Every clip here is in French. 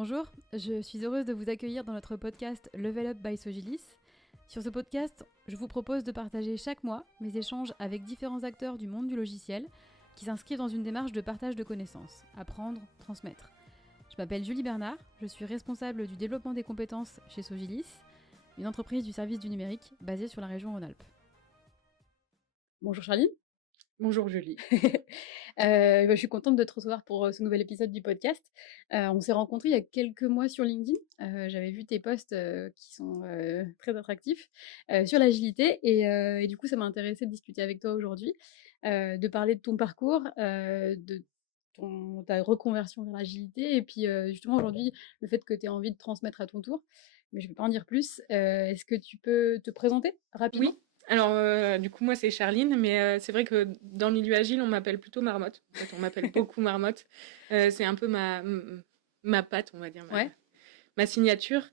Bonjour, je suis heureuse de vous accueillir dans notre podcast Level Up by Sogilis. Sur ce podcast, je vous propose de partager chaque mois mes échanges avec différents acteurs du monde du logiciel qui s'inscrivent dans une démarche de partage de connaissances, apprendre, transmettre. Je m'appelle Julie Bernard, je suis responsable du développement des compétences chez Sogilis, une entreprise du service du numérique basée sur la région Rhône-Alpes. Bonjour Charline. Bonjour Julie. Je suis contente de te recevoir pour ce nouvel épisode du podcast. On s'est rencontrés il y a quelques mois sur LinkedIn. J'avais vu tes posts qui sont très attractifs sur l'agilité et du coup ça m'a intéressée de discuter avec toi aujourd'hui, de parler de ton parcours, de ta reconversion vers l'agilité et puis justement aujourd'hui le fait que tu aies envie de transmettre à ton tour. Mais je ne vais pas en dire plus. Est-ce que tu peux te présenter rapidement? Oui, alors du coup moi c'est Charline, mais c'est vrai que dans le milieu agile on m'appelle plutôt Marmotte. En fait on m'appelle beaucoup Marmotte. C'est un peu ma patte, on va dire, Ouais. ma signature.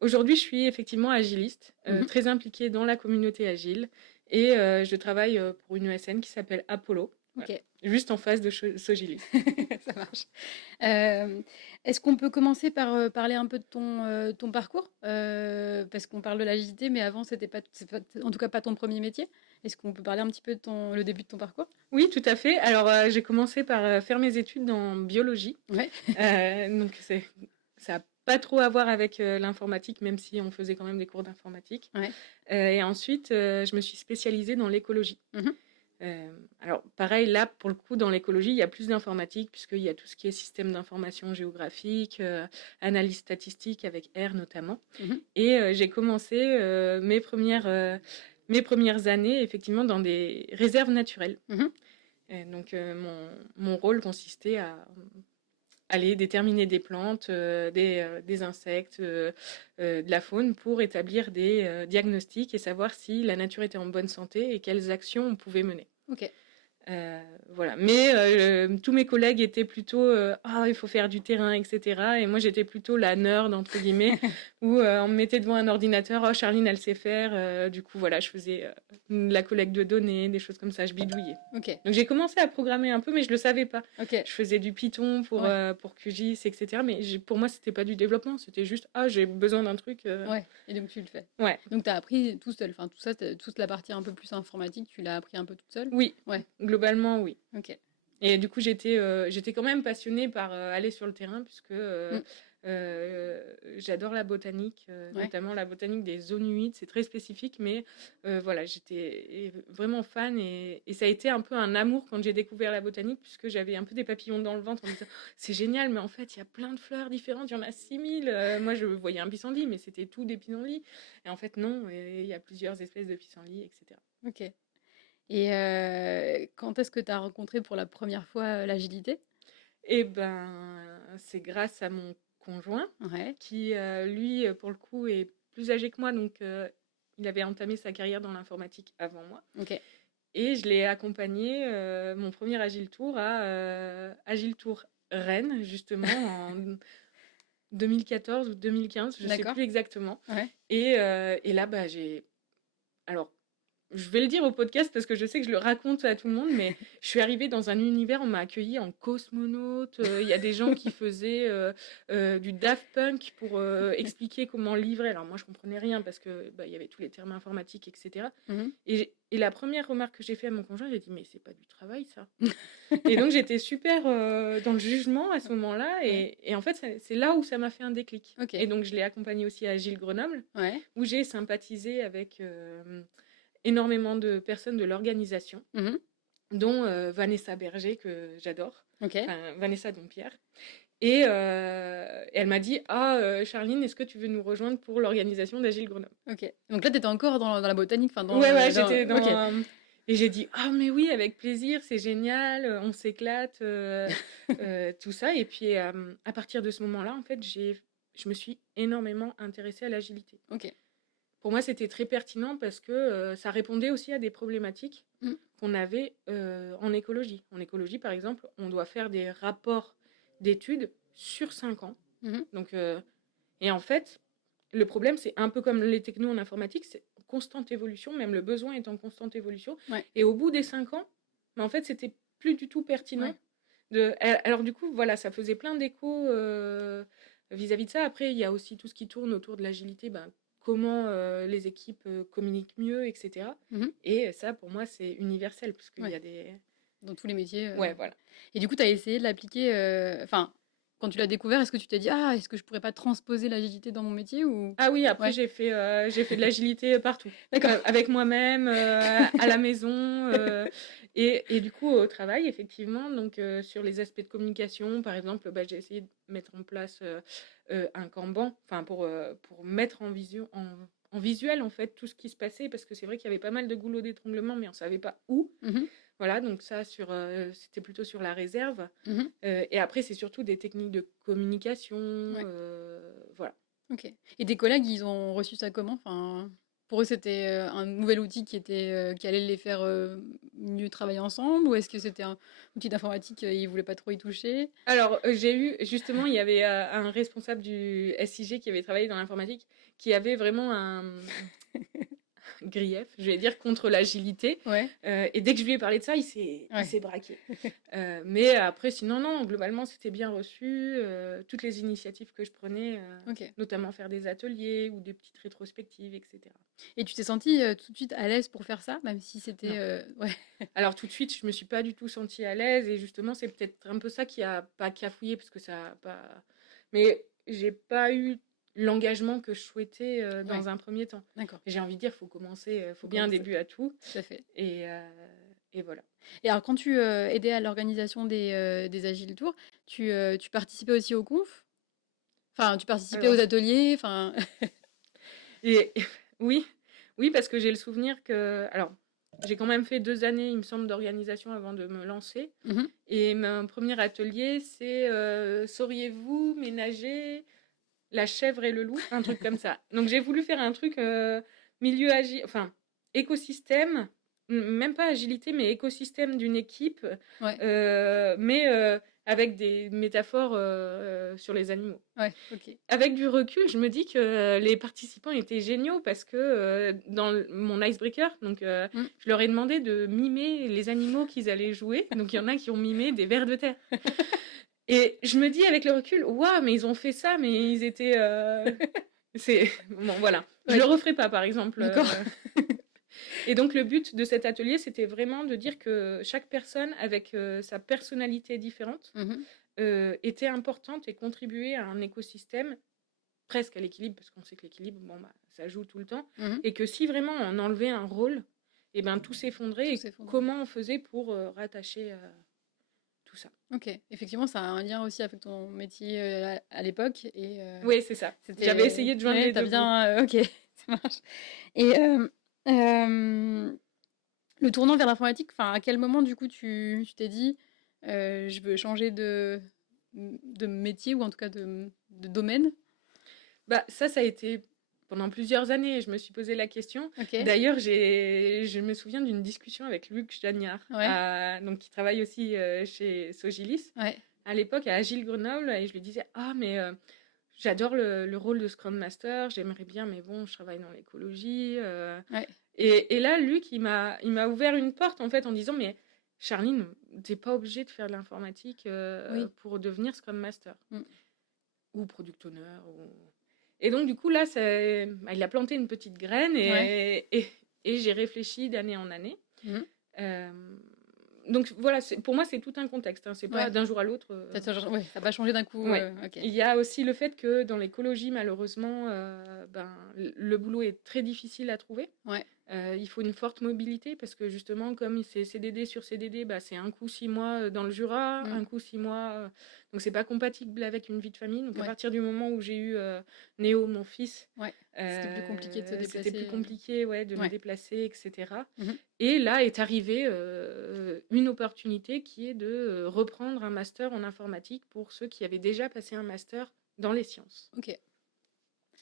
Aujourd'hui je suis effectivement agiliste, très impliquée dans la communauté agile et je travaille pour une ESN qui s'appelle Apollo. Ok. Voilà. Juste en face de Sogilis. Ça marche. Est-ce qu'on peut commencer par parler un peu de ton parcours? Parce qu'on parle de l'agilité, mais avant, c'est pas, en tout cas pas ton premier métier. Est-ce qu'on peut parler un petit peu de le début de ton parcours? Oui, tout à fait. Alors j'ai commencé par faire mes études en biologie. Ouais. Donc ça n'a pas trop à voir avec l'informatique, même si on faisait quand même des cours d'informatique. Ouais. Et ensuite, je me suis spécialisée dans l'écologie. Mhm. Alors pareil, là, pour le coup, dans l'écologie, il y a plus d'informatique, puisqu'il y a tout ce qui est système d'information géographique, analyse statistique avec R notamment. Mhm. Et j'ai commencé mes premières années, effectivement, dans des réserves naturelles. Mhm. Donc mon rôle consistait à aller déterminer des plantes, des insectes, de la faune pour établir des diagnostics et savoir si la nature était en bonne santé et quelles actions on pouvait mener. Ok. Voilà. Mais tous mes collègues étaient plutôt il faut faire du terrain, etc. Et moi j'étais plutôt la nerd entre guillemets où on me mettait devant un ordinateur, oh Charline elle sait faire, du coup voilà je faisais la collecte de données, des choses comme ça, je bidouillais. Ok. Donc j'ai commencé à programmer un peu mais je le savais pas. Ok. Je faisais du Python pour QGIS, etc. Mais pour moi c'était pas du développement, c'était juste j'ai besoin d'un truc. Ouais. Et donc tu le fais. Ouais. Donc tu as appris tout seul. Enfin tout ça, toute la partie un peu plus informatique, tu l'as appris un peu toute seule. Oui. Ouais. Globalement oui. Ok. Et du coup, j'étais quand même passionnée par aller sur le terrain, puisque j'adore la botanique, notamment la botanique des zones humides. C'est très spécifique, mais voilà, j'étais vraiment fan. Et ça a été un peu un amour quand j'ai découvert la botanique, puisque j'avais un peu des papillons dans le ventre en me disant c'est génial, mais en fait, il y a plein de fleurs différentes, il y en a 6000. Moi, je voyais un pissenlit, mais c'était tout des pissenlits. Et en fait, non, il y a plusieurs espèces de pissenlits, etc. Ok. Et quand est-ce que tu as rencontré pour la première fois l'agilité? Eh ben, c'est grâce à mon conjoint, qui, lui, pour le coup, est plus âgé que moi, donc il avait entamé sa carrière dans l'informatique avant moi. Ok. Et je l'ai accompagné, mon premier Agile Tour, à Agile Tour Rennes, justement, en 2014 ou 2015, je ne sais plus exactement. Ouais. Et là, j'ai... Alors, je vais le dire au podcast parce que je sais que je le raconte à tout le monde, mais je suis arrivée dans un univers, on m'a accueillie en cosmonaute. Il y a des gens qui faisaient du Daft Punk pour expliquer comment livrer. Alors moi, je comprenais rien parce que y avait tous les termes informatiques, etc. Mm-hmm. Et la première remarque que j'ai fait à mon conjoint, j'ai dit mais c'est pas du travail ça. Et donc j'étais super dans le jugement à ce moment-là. Et en fait, c'est là où ça m'a fait un déclic. Okay. Et donc je l'ai accompagné aussi à Agile Grenoble, où j'ai sympathisé avec énormément de personnes de l'organisation, dont Vanessa Berger, que j'adore, Vanessa Dompierre. Et elle m'a dit Charline, est-ce que tu veux nous rejoindre pour l'organisation d'Agile Grenoble? Ok. Donc là, tu étais encore dans la botanique, j'étais dans... Okay. Et j'ai dit mais oui, avec plaisir, c'est génial, on s'éclate, tout ça. Et puis à partir de ce moment-là, en fait, je me suis énormément intéressée à l'agilité. Ok. Pour moi, c'était très pertinent parce que ça répondait aussi à des problématiques qu'on avait en écologie. En écologie, par exemple, on doit faire des rapports d'études sur 5 ans. Donc, et en fait, le problème, c'est un peu comme les technos en informatique, c'est constante évolution, même le besoin est en constante évolution. Et au bout des 5 ans, en fait, c'était plus du tout pertinent Alors du coup, voilà, ça faisait plein d'échos vis-à-vis de ça. Après, il y a aussi tout ce qui tourne autour de l'agilité, ben, comment les équipes communiquent mieux, etc. Mmh. Et ça, pour moi, c'est universel, parce qu'il y Ouais, a des... dans tous les métiers, Ouais, voilà. et du coup, tu as essayé de l'appliquer, enfin, quand tu l'as découvert, est-ce que tu t'es dit: «Ah, est-ce que je pourrais pas transposer l'agilité dans mon métier?» ou Ah oui, après, ouais, j'ai fait de l'agilité partout. d'accord. Avec moi-même, à la maison, et du coup, au travail, effectivement, donc sur les aspects de communication, par exemple, bah, j'ai essayé de mettre en place un Kanban, enfin, pour mettre en visuel, en fait, tout ce qui se passait, parce que c'est vrai qu'il y avait pas mal de goulot d'étranglement, mais on savait pas où. Mmh. Voilà, donc ça, c'était plutôt sur la réserve. Mmh. Et après, c'est surtout des techniques de communication, Ouais, voilà. OK, et tes collègues, ils ont reçu ça comment? Enfin, pour eux, c'était, un nouvel outil qui allait les faire, mieux travailler ensemble, ou est-ce que c'était un outil d'informatique, ils voulaient pas trop y toucher? Alors, j'ai eu justement, il y avait, un responsable du SIG qui avait travaillé dans l'informatique, qui avait vraiment un grief, je vais dire, contre l'agilité, Ouais, et dès que je lui ai parlé de ça, il ouais. s'est braqué. Mais après, sinon, non, globalement, c'était bien reçu, toutes les initiatives que je prenais, OK, notamment faire des ateliers ou des petites rétrospectives, et cetera. et tu t'es sentie, tout de suite à l'aise pour faire ça? Même si c'était, Non. ouais. Alors tout de suite, je me suis pas du tout sentie à l'aise, et justement, c'est peut-être un peu ça qui a pas cafouillé, parce que ça a pas... Mais j'ai pas eu l'engagement que je souhaitais Ouais, dans un premier temps. d'accord, J'ai envie de dire, faut commencer, faut faut bien un commencer. début à tout, Tout à fait. et, voilà. Et alors, quand tu aidais à l'organisation des Agile Tours, tu participais aussi aux confs? Enfin, tu participais Alors, aux ateliers? Enfin, et oui, oui, parce que j'ai le souvenir que... Alors, j'ai quand même fait 2 années, il me semble, d'organisation avant de me lancer. mmh. Et mon premier atelier, c'est sauriez-vous ménager la chèvre et le loup, un truc comme ça. Donc j'ai voulu faire un truc milieu agile, enfin écosystème, même pas agilité, mais écosystème d'une équipe, Ouais, mais avec des métaphores sur les animaux. ouais, OK. Avec du recul, je me dis que les participants étaient géniaux, parce que dans mon icebreaker, donc Mmh. je leur ai demandé de mimer les animaux qu'ils allaient jouer. Donc il y en a qui ont mimé des vers de terre. Et je me dis avec le recul, waouh, mais ils ont fait ça, mais ils étaient... C'est... Bon, voilà. Je Ouais, le referai pas, par exemple. d'accord. Et donc, le but de cet atelier, c'était vraiment de dire que chaque personne, avec sa personnalité différente, Mmh. était importante et contribuait à un écosystème, presque à l'équilibre, parce qu'on sait que l'équilibre, bon, bah, ça joue tout le temps. Mmh. Et que si vraiment on enlevait un rôle, et ben, tout s'effondrait. Tout Et s'effondre. comment on faisait pour rattacher tout ça? OK. Effectivement, ça a un lien aussi avec ton métier, à l'époque, et Oui, c'est ça. J'avais c'était essayé de joindre ouais, les tu as deux bouts. bien, OK, ça marche, et le tournant vers l'informatique, enfin, à quel moment, du coup, tu t'es dit: «Je veux changer de métier, ou en tout cas de domaine»? Bah, ça a été pendant plusieurs années. Je me suis posé la question. OK. D'ailleurs, je me souviens d'une discussion avec Luc Jagnard, Ouais, donc, qui travaille aussi chez Sogilis, ouais, à l'époque à Agile Grenoble, et je lui disais: ah, mais j'adore le rôle de Scrum Master, j'aimerais bien, mais bon, je travaille dans l'écologie. ouais. Et là, Luc, il m'a ouvert une porte, en fait, en disant: mais Charline, t'es pas obligée de faire de l'informatique Oui. pour devenir Scrum Master Mmh. ou Product Owner. Et donc, du coup, là, bah, il a planté une petite graine, Ouais. et j'ai réfléchi d'année en année. Mmh. Euh, donc, voilà, pour moi, c'est tout un contexte, hein. C'est pas Ouais. d'un jour à l'autre. Ouais, ça a pas changé d'un coup, Ouais. OK. Il y a aussi le fait que dans l'écologie, malheureusement, ben, le boulot est très difficile à trouver. Ouais. Il faut une forte mobilité, parce que justement, comme c'est CDD sur CDD, bah, c'est un coup 6 mois dans le Jura, Mmh. un coup 6 mois. Donc, c'est pas compatible avec une vie de famille. Donc, à Ouais, partir du moment où j'ai eu Néo, mon fils, ouais. C'était plus compliqué de se c'était plus déplacer, compliqué, ouais, de me ouais. déplacer, etc. Mmh. Et là est arrivée une opportunité, qui est de reprendre un master en informatique pour ceux qui avaient déjà passé un master dans les sciences. OK,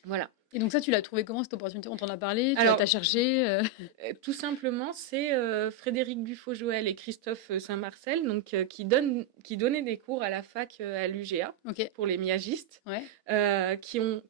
Voilà. et donc ça, tu l'as trouvé comment, cette opportunité? On t'en a parlé? Tu as Alors, cherché, tout simplement, c'est Frédéric Dufaux-Joël et Christophe Saint-Marcel, donc, qui donnaient des cours à la fac à l'UGA OK, pour les miagistes, ouais. qui ont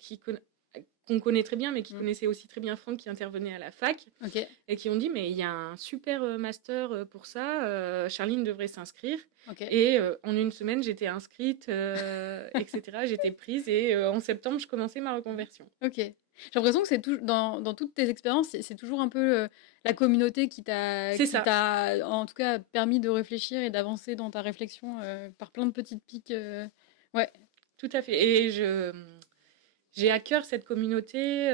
qu'on connaît très bien, mais qui Mmh. connaissaient aussi très bien Franck, qui intervenait à la fac, OK. et qui ont dit: «Mais il y a un super, master, pour ça, Charline devrait s'inscrire». OK. Et en une semaine, j'étais inscrite, et cetera. J'étais prise et en septembre, je commençais ma reconversion. OK. J'ai l'impression que c'est tout dans toutes tes expériences, c'est toujours un peu, la communauté C'est ça. en tout cas, permis de réfléchir et d'avancer dans ta réflexion, par plein de petites piques, ouais. Tout à fait. Et j'ai à cœur cette communauté.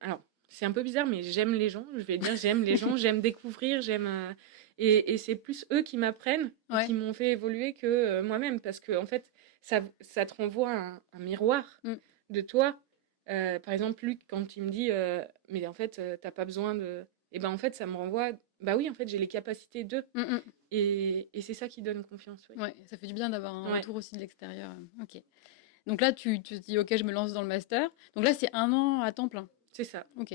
Alors, c'est un peu bizarre, mais j'aime les gens. Je vais dire, j'aime les gens, j'aime découvrir, j'aime. Et c'est plus eux qui m'apprennent et Ouais. qui m'ont fait évoluer que moi-même. Parce que, en fait, ça te renvoie un miroir Mmh. de toi. Par exemple, Luc, quand il me dit, mais en fait, t'as pas besoin de. Et ben, en fait, ça me renvoie. Bah oui, en fait, j'ai les capacités d'eux. Mmh mh. Et c'est ça qui donne confiance. Oui. Ouais, ça fait du bien d'avoir un Ouais, retour aussi de l'extérieur, OK. Donc là, tu te dis: «OK, je me lance dans le master». Donc là, c'est 1 an à temps plein? c'est ça. OK.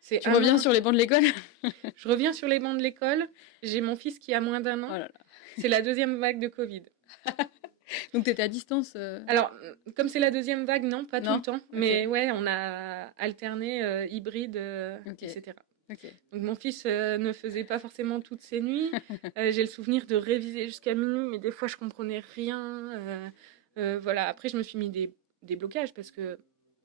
C'est Tu un reviens an. sur les bancs de l'école? Je reviens sur les bancs de l'école. J'ai mon fils qui a moins d'un Oh an. là là. C'est la deuxième vague de Covid. Donc tu étais à distance, Alors, comme c'est la deuxième vague, non, pas tout le non? temps. OK. Mais ouais, on a alterné hybride, OK. etc. OK. Donc mon fils ne faisait pas forcément toutes ses nuits. J'ai le souvenir de réviser jusqu'à minuit, mais des fois je comprenais rien. Voilà. Après, je me suis mis des blocages parce que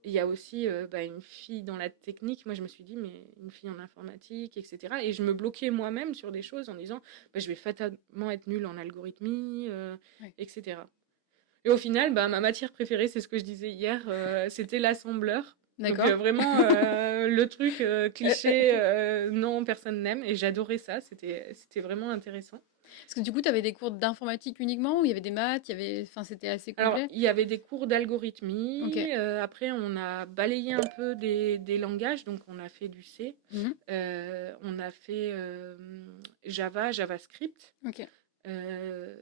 il y a aussi une fille dans la technique. Moi, je me suis dit, mais une fille en informatique, etc. Et je me bloquais moi-même sur des choses en disant, je vais fatalement être nulle en algorithmie, Ouais. etc. Et au final, ma matière préférée, c'est ce que je disais hier, c'était l'assembleur. Donc D'accord. vraiment le truc cliché, non, personne n'aime. Et j'adorais ça, c'était vraiment intéressant. Parce que du coup, tu avais des cours d'informatique uniquement ou il y avait des maths, enfin, c'était assez Alors, complet? il y avait des cours d'algorithmie. OK. Après, on a balayé un peu des langages. Donc, on a fait du C. Mmh. On a fait Java, JavaScript. OK. Euh,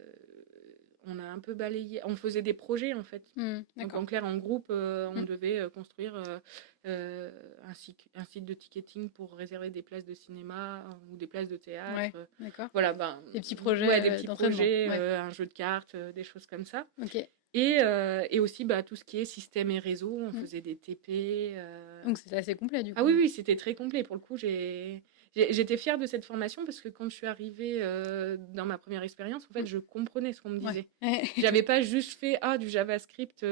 on a un peu balayé. On faisait des projets, en fait. Mmh. Donc, D'accord. en clair, en groupe, on Mmh. devait construire un site de ticketing pour réserver des places de cinéma ou des places de théâtre. Ouais, d'accord. Voilà, Des petits ouais, des projets, petits d'entraînement? projets, Ouais. un jeu de cartes, des choses comme ça. OK. Et aussi tout ce qui est système et réseau, on Mmh. faisait des TP. Donc c'était assez complet du Ah coup? oui, oui, c'était très complet. Pour le coup, j'étais fière de cette formation parce que quand je suis arrivée dans ma première expérience, en fait, Mmh. je comprenais ce qu'on me Ouais. disait. J'avais pas juste fait du JavaScript,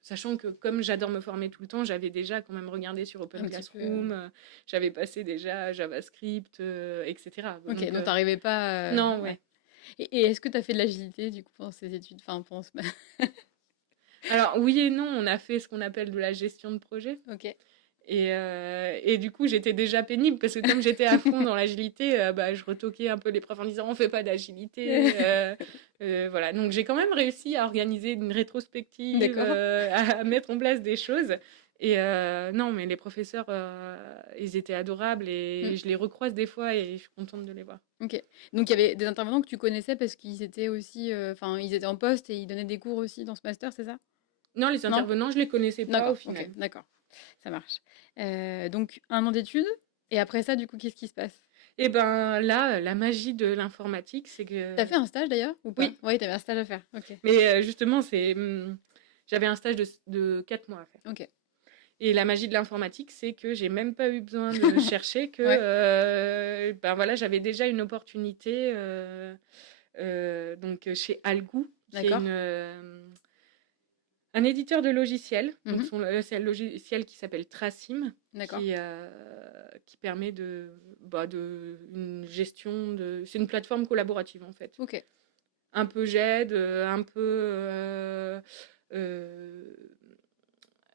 sachant que comme j'adore me former tout le temps, j'avais déjà quand même regardé sur Open Un petit peu, Classroom, j'avais passé déjà JavaScript, etc. OK, Donc, donc tu arrivais pas, non, ouais. ouais. Et est-ce que tu as fait de l'agilité du coup pendant ces études? Enfin pendant ce Alors, oui et non, on a fait ce qu'on appelle de la gestion de projet. OK. Et du coup, j'étais déjà pénible parce que comme j'étais à fond dans l'agilité, je retoquais un peu les profs en disant on fait pas d'agilité. Voilà. Donc j'ai quand même réussi à organiser une rétrospective, D'accord. à mettre en place des choses. Et non, mais les professeurs, ils étaient adorables Mmh. et je les recroise des fois et je suis contente de les voir. OK. Donc il y avait des intervenants que tu connaissais parce qu'ils étaient aussi, enfin ils étaient en poste et ils donnaient des cours aussi dans ce master, c'est ça? Non, les Non? intervenants, je les connaissais pas au D'accord, OK, final. d'accord. Ça marche. Donc 1 an d'études et après ça du coup qu'est-ce qui se passe? Et ben là, la magie de l'informatique, c'est Tu que as fait un stage d'ailleurs ou pas? oui, Oui, tu avais un stage à faire. OK. mais justement, j'avais un stage de 4 mois à faire. OK. Et la magie de l'informatique, c'est que j'ai même pas eu besoin de chercher, que Ouais. voilà, j'avais déjà une opportunité donc chez Algou, qui est D'accord. un éditeur de logiciels. Donc Mmh. c'est un logiciel qui s'appelle Tracim, D'accord. qui permet une gestion de. C'est une plateforme collaborative en fait. OK. Un peu GED, un peu euh,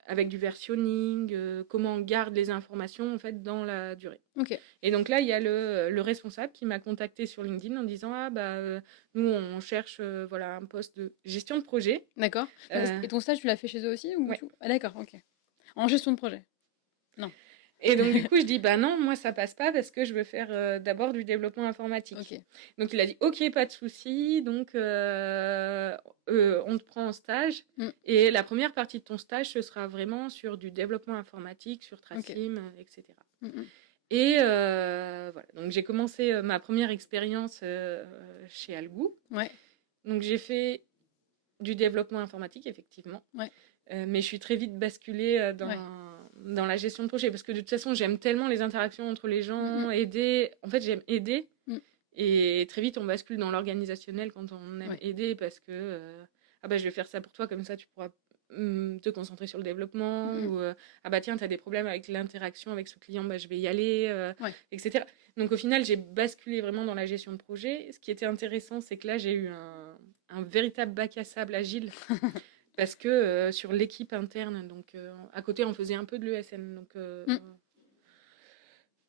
avec du versionning, comment on garde les informations en fait dans la durée. OK. Et donc là, il y a le responsable qui m'a contacté sur LinkedIn en disant nous on cherche voilà un poste de gestion de projet. D'accord. Et ton stage tu l'as fait chez eux aussi ou Ouais. tout? Ah d'accord, OK. En gestion de projet? Non. Et donc du coup, je dis non, moi ça passe pas parce que je veux faire d'abord du développement informatique. OK. Donc il a dit OK, pas de souci. Donc on te prend en stage Mmh. et la première partie de ton stage ce sera vraiment sur du développement informatique, sur Tracim, etc. Mmh mh. Et voilà, donc j'ai commencé ma première expérience chez Algou. Ouais. Donc j'ai fait du développement informatique, effectivement. Ouais. Mais je suis très vite basculée dans la gestion de projet parce que de toute façon, j'aime tellement les interactions entre les gens, aider. En fait, j'aime aider. Et très vite, on bascule dans l'organisationnel quand on aime aider parce que ah bah, je vais faire ça pour toi, comme ça tu pourras te concentrer sur le développement ou ah bah tiens, tu as des problèmes avec l'interaction avec ce client, bah, je vais y aller, etc. Donc au final, j'ai basculé vraiment dans la gestion de projet. Ce qui était intéressant, c'est que là, j'ai eu un véritable bac à sable agile. Parce que sur l'équipe interne, donc à côté, on faisait un peu de l'ESN. Donc,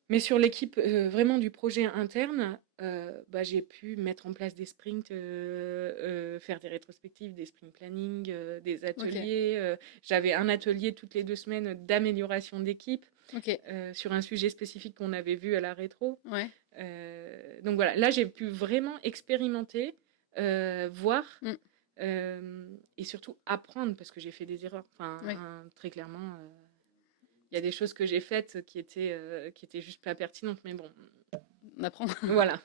mais sur l'équipe vraiment du projet interne, bah, j'ai pu mettre en place des sprints, faire des rétrospectives, des sprint planning, des ateliers. J'avais un atelier toutes les 2 semaines d'amélioration d'équipe sur un sujet spécifique qu'on avait vu à la rétro. Donc voilà, là, j'ai pu vraiment expérimenter, voir. Et surtout apprendre parce que j'ai fait des erreurs. Enfin, très clairement, il y a des choses que j'ai faites qui étaient juste pas pertinentes, mais bon, on apprend. Voilà.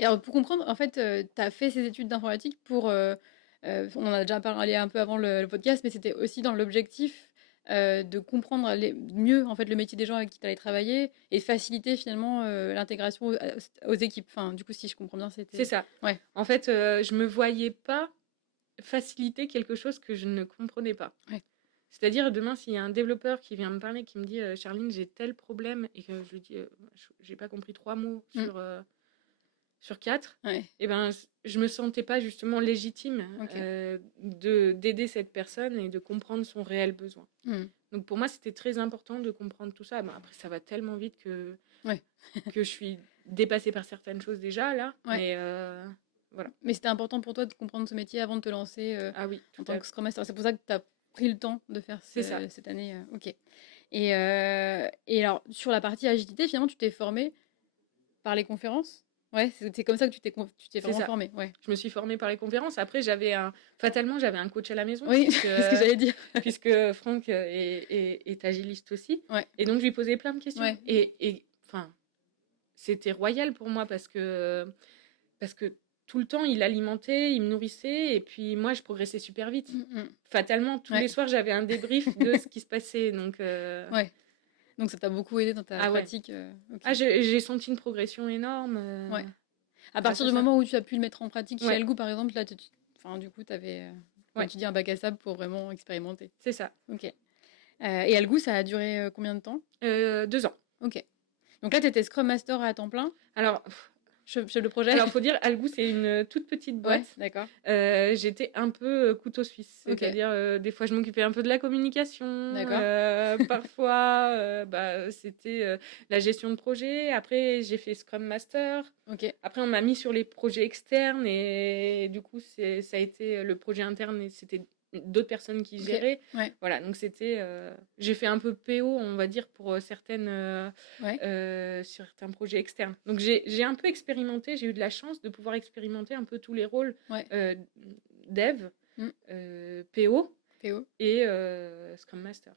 Et alors, pour comprendre, en fait, tu as fait ces études d'informatique pour... on en a déjà parlé un peu avant le podcast, mais c'était aussi dans l'objectif de comprendre mieux en fait, le métier des gens avec qui tu allais travailler et faciliter finalement l'intégration aux équipes. Enfin, du coup, si je comprends bien, c'était... C'est ça. En fait, je me voyais pas faciliter quelque chose que je ne comprenais pas. C'est-à-dire, demain, s'il y a un développeur qui vient me parler, qui me dit Charline, j'ai tel problème, et que je lui dis j'ai pas compris 3 mots sur 4, et ben, je me sentais pas justement légitime d'aider cette personne et de comprendre son réel besoin. Donc pour moi, c'était très important de comprendre tout ça. Ben, après, ça va tellement vite que je suis dépassée par certaines choses déjà, là. Mais voilà. Mais c'était important pour toi de comprendre ce métier avant de te lancer en tant que Scrum Master. C'est pour ça que tu as pris le temps de faire cette année. Ok. Et alors, sur la partie agilité, finalement, tu t'es formée par les conférences. C'est comme ça que tu t'es vraiment formée. Je me suis formée par les conférences. Après, fatalement, j'avais un coach à la maison. Oui, c'est ce que j'allais dire. Puisque Franck est agiliste aussi. Et donc, je lui posais plein de questions. Et enfin, c'était royal pour moi parce que tout le temps, il alimentait, il me nourrissait. Et puis, moi, je progressais super vite. Fatalement, tous les soirs, j'avais un débrief de ce qui se passait. Donc, donc ça t'a beaucoup aidé dans ta pratique. J'ai senti une progression énorme. À partir du moment où tu as pu le mettre en pratique chez Algou, par exemple, là, du coup, tu avais tu dis un bac à sable pour vraiment expérimenter. C'est ça. Ok. Et Algou, ça a duré combien de temps 2 ans. Ok. Donc là, tu étais Scrum Master à temps plein. Alors, chef de projet. Alors, faut dire, Algou, c'est une toute petite boîte. D'accord. J'étais un peu couteau suisse. C'est-à-dire, des fois, je m'occupais un peu de la communication. Parfois, c'était la gestion de projet. Après, j'ai fait Scrum Master. Après, on m'a mis sur les projets externes. Et du coup, ça a été le projet interne. Et c'était d'autres personnes qui géraient. Voilà, donc c'était... j'ai fait un peu PO, on va dire, pour certains projets externes. Donc j'ai un peu expérimenté, j'ai eu de la chance de pouvoir expérimenter un peu tous les rôles dev, PO et Scrum Master.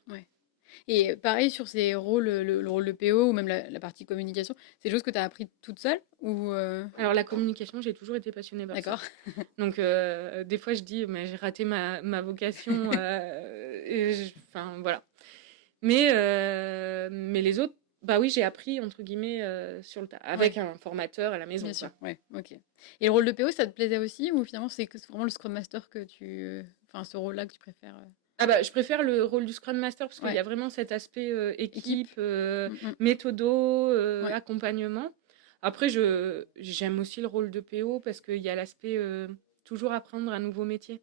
Et pareil sur ces rôles, le rôle de PO ou même la partie communication, c'est des choses que tu as appris toute seule ou Alors la communication, j'ai toujours été passionnée par ça. Donc des fois je dis mais j'ai raté ma vocation. Enfin voilà. Mais les autres, bah oui, j'ai appris entre guillemets sur le tas avec un formateur à la maison. Bien sûr. Ok. Et le rôle de PO, ça te plaisait aussi ou finalement c'est vraiment le Scrum Master que ce rôle-là que tu préfères Ah bah, je préfère le rôle du Scrum Master parce qu'il y a vraiment cet aspect équipe, méthodo, accompagnement. Après, j'aime aussi le rôle de PO parce qu'il y a l'aspect toujours apprendre un nouveau métier.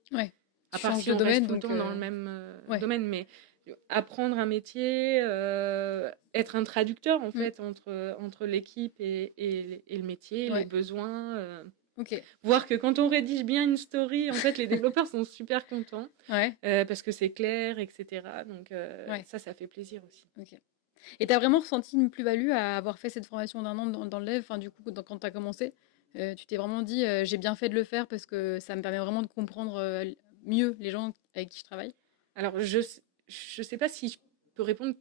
À part si on reste tout le temps dans le même domaine, mais apprendre un métier, être un traducteur en fait entre l'équipe et le métier, les besoins. Voir que quand on rédige bien une story, en fait, les développeurs sont super contents parce que c'est clair, etc. Donc, ça fait plaisir aussi. Et tu as vraiment ressenti une plus-value à avoir fait cette formation d'1 an dans le dev, du coup, quand tu as commencé tu t'es vraiment dit, j'ai bien fait de le faire parce que ça me permet vraiment de comprendre mieux les gens avec qui je travaille. Alors, je sais pas si je peux répondre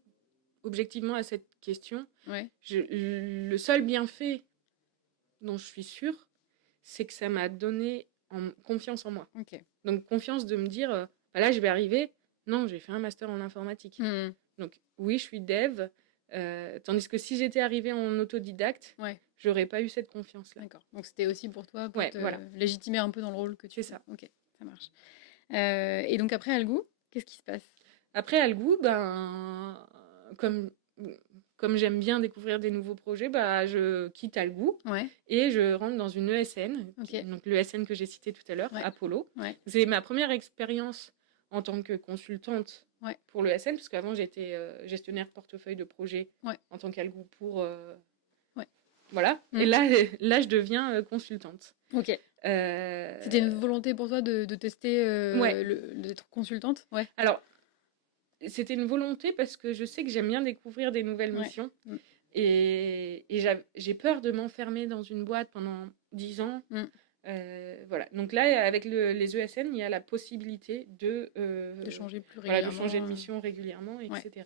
objectivement à cette question. Le seul bienfait dont je suis sûre, c'est que ça m'a donné confiance en moi. OK. Donc confiance de me dire, bah là, je vais arriver. Non, j'ai fait un master en informatique. Mmh. Donc oui, je suis dev, tandis que si j'étais arrivée en autodidacte, Ouais, j'aurais pas eu cette confiance-là. d'accord. Donc c'était aussi pour toi, pour Ouais, te voilà, légitimer un peu dans le rôle que tu c'est fais. ça. OK, ça marche. Et donc après Algou, qu'est-ce qui se passe? Après Algou, ben, comme, comme j'aime bien découvrir des nouveaux projets, bah, je quitte Algou Ouais, et je rentre dans une ESN, OK. donc l'ESN que j'ai cité tout à l'heure, Ouais, Apollo. ouais, C'est ma première expérience en tant que consultante ouais, pour l'ESN, parce qu'avant j'étais gestionnaire portefeuille de projet ouais, en tant qu'Algou pour... ouais. voilà, et Mmh. là je deviens consultante. OK. C'était une volonté pour toi de tester Ouais, d'être consultante? Ouais, alors c'était une volonté parce que je sais que j'aime bien découvrir des nouvelles ouais. missions. Mmh. Et j'ai peur de m'enfermer dans une boîte pendant 10 ans. Mmh. Voilà. Donc là, avec les ESN, il y a la possibilité De changer plus voilà, de changer de régulièrement. mission régulièrement, Ouais, etc.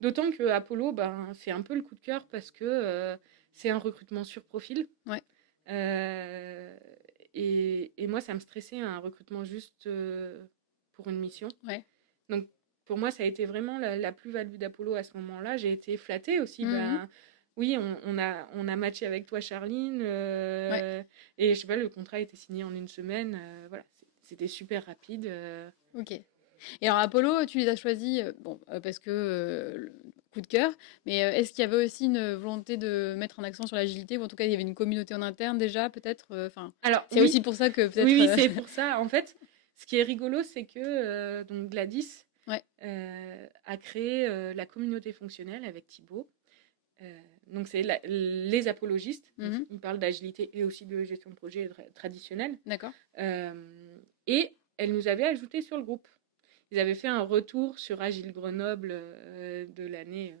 D'autant que Apollo, ben, c'est un peu le coup de cœur parce que c'est un recrutement sur profil. ouais. Euh, et moi, ça me stressait un recrutement juste pour une mission. Ouais. Donc, pour moi, ça a été vraiment la plus-value d'Apollo à ce moment-là. J'ai été flattée aussi. Mmh. Ben, oui, on a matché avec toi, Charline. Ouais. Et je sais pas, le contrat a été signé en une semaine. Voilà, c'était super rapide. OK. Et alors Apollo, tu les as choisis bon, parce que coup de cœur, mais est-ce qu'il y avait aussi une volonté de mettre un accent sur l'agilité ou en tout cas il y avait une communauté en interne déjà peut-être enfin Alors, c'est aussi pour ça que oui, peut-être c'est pour ça. En fait, ce qui est rigolo, c'est que donc Gladys ouais. a créé la communauté fonctionnelle avec Thibaut. Donc, c'est les apologistes. Mmh. Ils parlent d'agilité et aussi de gestion de projet traditionnelle. D'accord. Et elle nous avait ajouté sur le groupe. Ils avaient fait un retour sur Agile Grenoble de l'année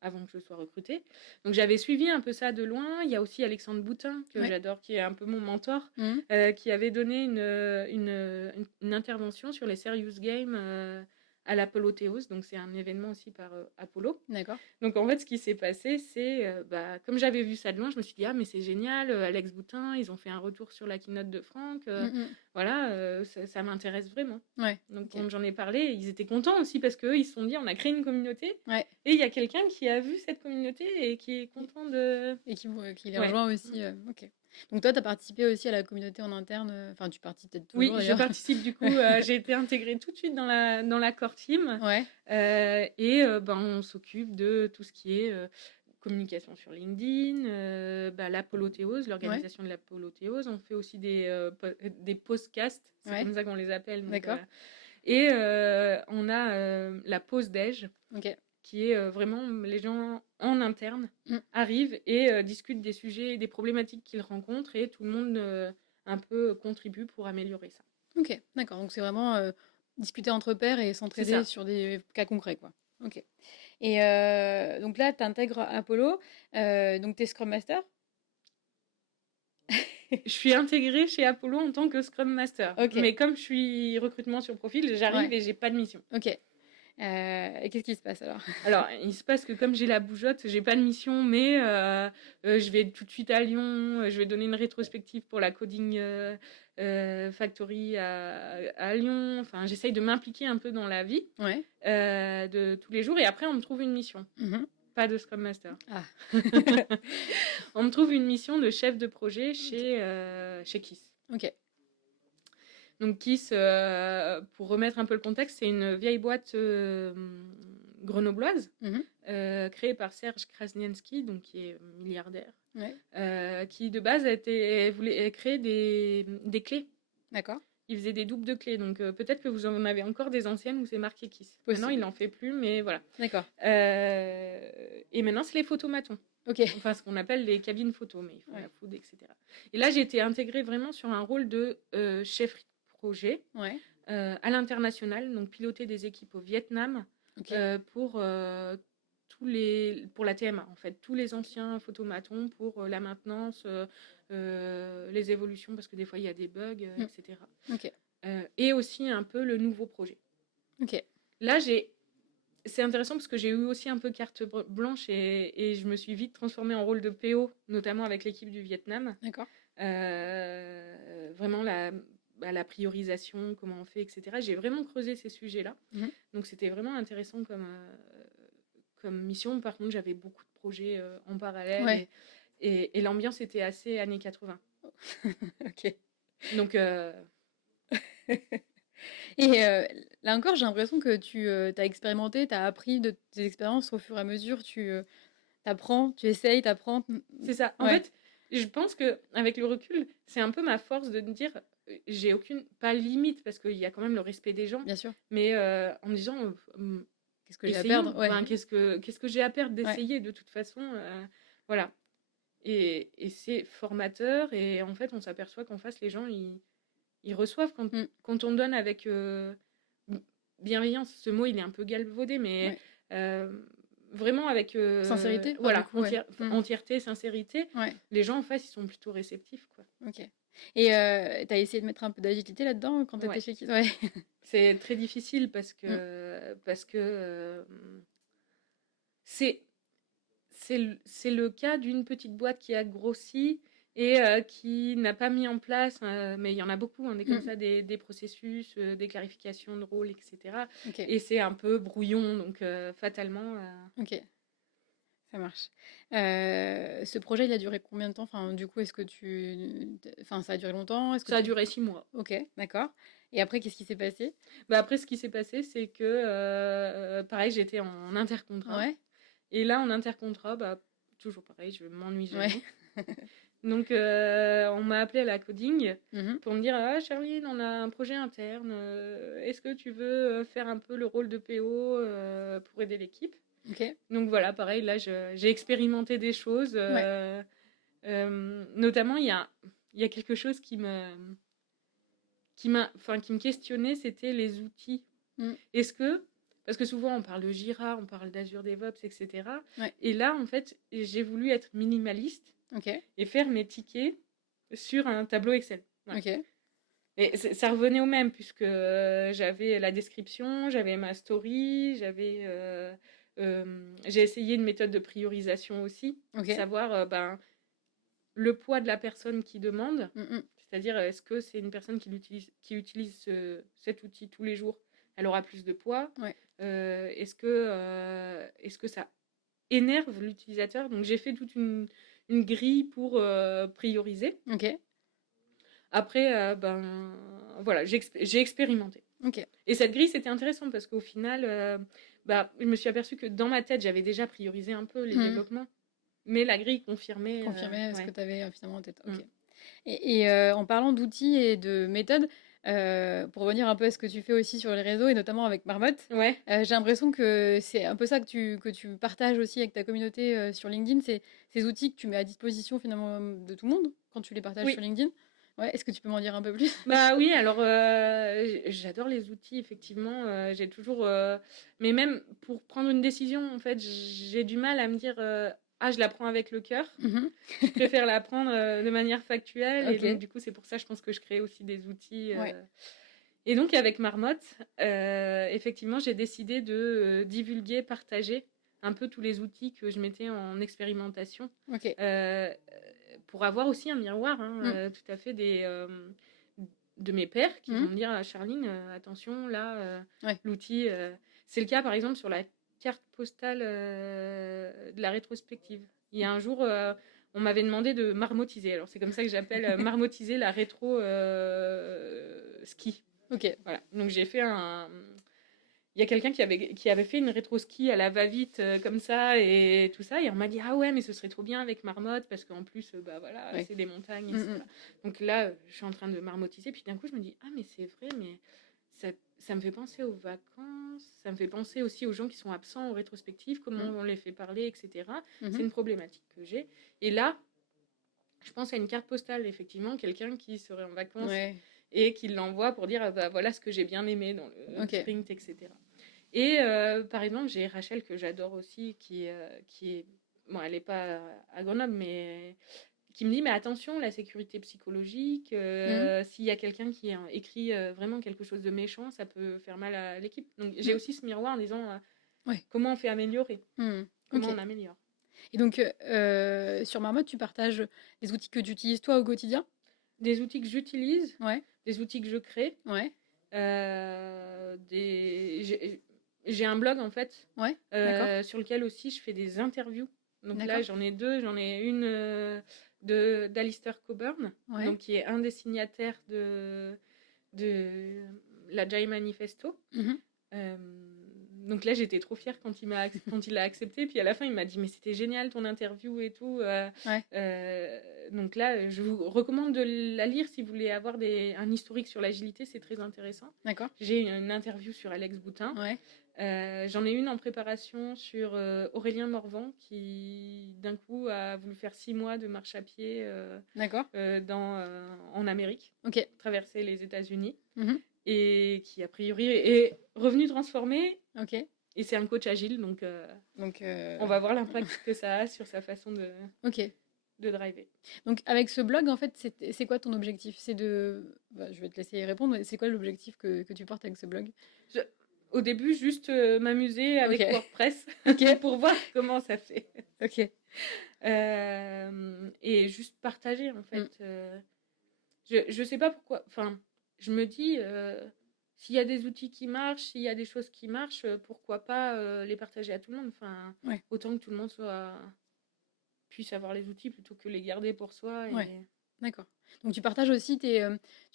avant que je sois recrutée. Donc j'avais suivi un peu ça de loin. Il y a aussi Alexandre Boutin, que Ouais. j'adore, qui est un peu mon mentor, Mmh. qui avait donné une intervention sur les Serious Games à l'Apollo Théos. Donc c'est un événement aussi par Apollo. D'accord. Donc en fait, ce qui s'est passé, c'est, comme j'avais vu ça de loin, je me suis dit, ah mais c'est génial, Alex Boutin, ils ont fait un retour sur la keynote de Franck, Mmh. voilà, ça m'intéresse vraiment. Ouais. Donc OK. quand j'en ai parlé, ils étaient contents aussi parce qu'eux, ils se sont dit, on a créé une communauté, Ouais. et il y a quelqu'un qui a vu cette communauté et qui est content de... Et qui les Ouais. rejoint aussi OK. Donc toi tu as participé aussi à la communauté en interne enfin tu participes peut-être Oui, toujours je d'ailleurs. participe du coup, j'ai été intégrée tout de suite dans la core team, Ouais. et ben, on s'occupe de tout ce qui est communication sur LinkedIn, l'Apollo Théos, Ouais. l'organisation de l'Apollo Théos. On fait aussi des podcasts, c'est Ouais. comme ça qu'on les appelle. Donc, D'accord. voilà. Et on a la pause déj, OK. qui est vraiment les gens en interne Mmh. arrivent et discutent des sujets et des problématiques qu'ils rencontrent et tout le monde un peu contribue pour améliorer ça. OK, d'accord. Donc c'est vraiment discuter entre pairs et C'est s'entraider ça. sur des cas concrets, quoi. OK. Et donc là, tu intègres Apollo. Donc tu es Scrum Master? Je suis intégrée chez Apollo en tant que Scrum Master. OK. Mais comme je suis recrutement sur profil, j'arrive Ouais. et j'ai pas de mission. OK. Et qu'est-ce qui se passe alors? Alors, il se passe que comme j'ai la bougeotte, j'ai pas de mission, mais je vais tout de suite à Lyon. Je vais donner une rétrospective pour la Coding Factory à Lyon. Enfin, j'essaye de m'impliquer un peu dans la vie Ouais. de tous les jours. Et après, on me trouve une mission. Mmh. Pas de Scrum Master. Ah. On me trouve une mission de chef de projet chez Kiss. OK. Donc Kiss, pour remettre un peu le contexte, c'est une vieille boîte grenobloise Mmh. créée par Serge Krasnienski, donc qui est milliardaire, Ouais. qui de base voulait créer des clés. D'accord. Il faisait des doubles de clés, donc peut-être que vous en avez encore des anciennes où c'est marqué Kiss. Possible. Maintenant, il n'en fait plus, mais voilà. D'accord. Et maintenant, c'est les photomatons. OK. Enfin, ce qu'on appelle les cabines photo, mais ils font Ouais. la food, etc. Et là, j'ai été intégrée vraiment sur un rôle de chef de projet Ouais. à l'international, donc piloter des équipes au Vietnam OK. pour la TMA, en fait, tous les anciens photomatons pour la maintenance, les évolutions, parce que des fois, il y a des bugs, etc. OK. Et aussi un peu le nouveau projet. OK. Là, c'est intéressant parce que j'ai eu aussi un peu carte blanche et je me suis vite transformée en rôle de PO, notamment avec l'équipe du Vietnam. D'accord. Vraiment la priorisation, comment on fait, etc. J'ai vraiment creusé ces sujets-là. Donc, c'était vraiment intéressant comme mission. Par contre, j'avais beaucoup de projets en parallèle Ouais. et l'ambiance était assez années 80. Ok. Donc, Et là encore, j'ai l'impression que tu as expérimenté, tu as appris de tes expériences au fur et à mesure, tu apprends, tu essayes, tu apprends. c'est ça. En Ouais, fait, je pense qu'avec le recul, c'est un peu ma force de me dire, j'ai aucune, pas limite, parce qu'il y a quand même le respect des gens, bien sûr. mais en me disant, Qu'est-ce que j'ai à essayons. perdre? Ouais. Ben, qu'est-ce que j'ai à perdre Ouais. d'essayer de toute façon, voilà. Et c'est formateur, et en fait, on s'aperçoit qu'en face, les gens, ils reçoivent quand on donne avec bienveillance. Ce mot, il est un peu galvaudé, mais Ouais. vraiment avec Sincérité, enfin, du voilà, coup, ouais. entièreté, sincérité, Ouais, les gens en face, ils sont plutôt réceptifs, quoi. ok. Et t'as essayé de mettre un peu d'agilité là-dedans quand t'étais Ouais. chez Kiss? Ouais. C'est très difficile parce que c'est c'est le cas d'une petite boîte qui a grossi et qui n'a pas mis en place, mais il y en a beaucoup, des comme ça, des processus, des clarifications de rôle, etc. Ok, Et c'est un peu brouillon, donc fatalement. ok, ça marche. Ce projet, il a duré combien de temps? Enfin, du coup, est-ce que enfin, ça a duré longtemps? Est-ce que Ça a duré 6 mois. Ok, d'accord. Et après, qu'est-ce qui s'est passé? Bah après, ce qui s'est passé, c'est que, pareil, j'étais en intercontrat. Ouais, Et là, en intercontrat, bah, toujours pareil, je m'ennuie ouais. jamais. Donc, on m'a appelé à la coding pour me dire, ah, Charline, on a un projet interne. Est-ce que tu veux faire un peu le rôle de PO pour aider l'équipe? Ok, Donc voilà, pareil, là, j'ai expérimenté des choses. ouais. Notamment, il y a quelque chose qui me questionnait, c'était les outils. Est-ce que, parce que souvent on parle de Jira, on parle d'Azure DevOps, etc. Ouais. Et là, en fait, j'ai voulu être minimaliste Ok, et faire mes tickets sur un tableau Excel. Voilà. ok. Et ça revenait au même, puisque j'avais la description, j'avais ma story, j'ai essayé une méthode de priorisation aussi, Ok. savoir le poids de la personne qui demande, c'est-à-dire est-ce que c'est une personne qui utilise cet outil tous les jours, elle aura plus de poids. Ouais. Est-ce que ça énerve l'utilisateur? Donc j'ai fait toute une grille pour prioriser. Ok, Après, voilà, j'ai expérimenté. ok. Et cette grille, c'était intéressant parce qu'au final, je me suis aperçue que dans ma tête, j'avais déjà priorisé un peu les développements. Mais la grille confirmait. Confirmer ce Ouais. que tu avais finalement en tête. Ok. Et en parlant d'outils et de méthodes, pour revenir un peu à ce que tu fais aussi sur les réseaux et notamment avec Marmotte, Ouais. j'ai l'impression que c'est un peu ça que tu partages aussi avec ta communauté sur LinkedIn, c'est ces outils que tu mets à disposition finalement de tout le monde quand tu les partages sur LinkedIn. Ouais, est-ce que tu peux m'en dire un peu plus? Bah oui, alors j'adore les outils, effectivement. J'ai toujours. Mais même pour prendre une décision, en fait, j'ai du mal à me dire ah, je la prends avec le cœur. Je préfère la prendre de manière factuelle. Et donc, du coup, c'est pour ça, je pense que je crée aussi des outils. Ouais. Et donc, avec Marmotte, effectivement, j'ai décidé de divulguer, partager un peu tous les outils que je mettais en expérimentation. Ok. Pour avoir aussi un miroir, tout à fait, de mes pairs qui vont me dire, Charline, attention, là, l'outil, c'est le cas par exemple sur la carte postale de la rétrospective. Il y a un jour, on m'avait demandé de marmotiser. Alors c'est comme ça que j'appelle marmotiser la rétro ski. Ok. Voilà. Donc j'ai fait il y a quelqu'un qui avait fait une rétro-ski à la va-vite comme ça et tout ça. Et on m'a dit, ah ouais, mais ce serait trop bien avec Marmotte parce qu'en plus, voilà, c'est des montagnes, etc. Donc là, je suis en train de marmotiser. Puis d'un coup, je me dis, ah, mais c'est vrai, mais ça me fait penser aux vacances. Ça me fait penser aussi aux gens qui sont absents aux rétrospectives, comment on les fait parler, etc. C'est une problématique que j'ai. Et là, je pense à une carte postale, effectivement, quelqu'un qui serait en vacances et qui l'envoie pour dire, voilà ce que j'ai bien aimé dans le sprint, etc. Et par exemple, j'ai Rachel que j'adore aussi, qui est, bon, elle n'est pas à Grenoble, mais qui me dit, mais attention, la sécurité psychologique, s'il y a quelqu'un qui écrit vraiment quelque chose de méchant, ça peut faire mal à l'équipe. Donc j'ai aussi ce miroir en disant, comment on fait améliorer, comment on améliore. Et donc, sur Marmotte, tu partages les outils que tu utilises toi au quotidien? Des outils que j'utilise, Ouais, des outils que je crée, ouais, j'ai un blog en fait, ouais, d'accord, sur lequel aussi je fais des interviews. Donc là, d'accord, j'en ai deux. J'en ai une d'Alistair Cockburn, ouais. donc qui est un des signataires de l'Agile Manifesto. Mmh. Euh, donc là, j'étais trop fière quand il l'a accepté. Puis à la fin, il m'a dit, mais c'était génial ton interview et tout. Ouais, Donc là, je vous recommande de la lire si vous voulez avoir un historique sur l'agilité. C'est très intéressant. d'accord, J'ai une interview sur Alex Boutin. ouais, J'en ai une en préparation sur Aurélien Morvan qui, d'un coup, a voulu faire 6 mois de marche à pied d'accord, en Amérique, OK. traverser les États-Unis, Mmh. et qui, a priori, est revenu transformé. OK, Et c'est un coach agile, donc donc on va voir l'impact que ça a sur sa façon OK. de driver. Donc avec ce blog, en fait, c'est quoi ton objectif? C'est de bah, je vais te laisser y répondre, mais c'est quoi l'objectif que tu portes avec ce blog? Je- Au début, juste m'amuser avec OK. WordPress OK, pour voir comment ça fait. OK. Et juste partager, en Mmh. fait. Je sais pas pourquoi. Enfin, je me dis, s'il y a des outils qui marchent, s'il y a des choses qui marchent, pourquoi pas les partager à tout le monde. Enfin, Ouais, autant que tout le monde puisse avoir les outils plutôt que les garder pour soi. ouais, Et... d'accord. Donc tu partages aussi tu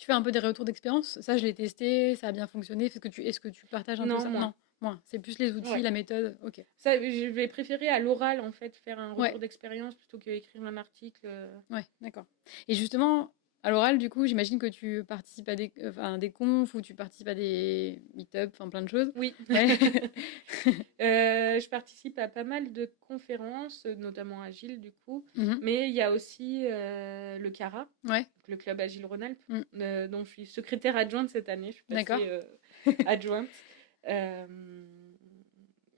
fais un peu des retours d'expérience? Ça, je l'ai testé, ça a bien fonctionné. Est-ce que tu partages un peu Non, ça? moins. Non, moins. C'est plus les outils, Ouais. la méthode. OK. Ça, je vais préférer à l'oral, en fait, faire un Ouais, retour d'expérience plutôt qu'écrire un article. ouais, d'accord. Et justement, à l'oral, du coup, j'imagine que tu participes à des confs ou tu participes à des meet-up, enfin plein de choses. Oui. Ouais. Je participe à pas mal de conférences, notamment Agile, du coup. Mhm. Mais il y a aussi le CARA, Ouais. le Club Agile Rhône-Alpes, Mm. dont je suis secrétaire adjointe cette année. Je suis D'accord. passée adjointe. Euh,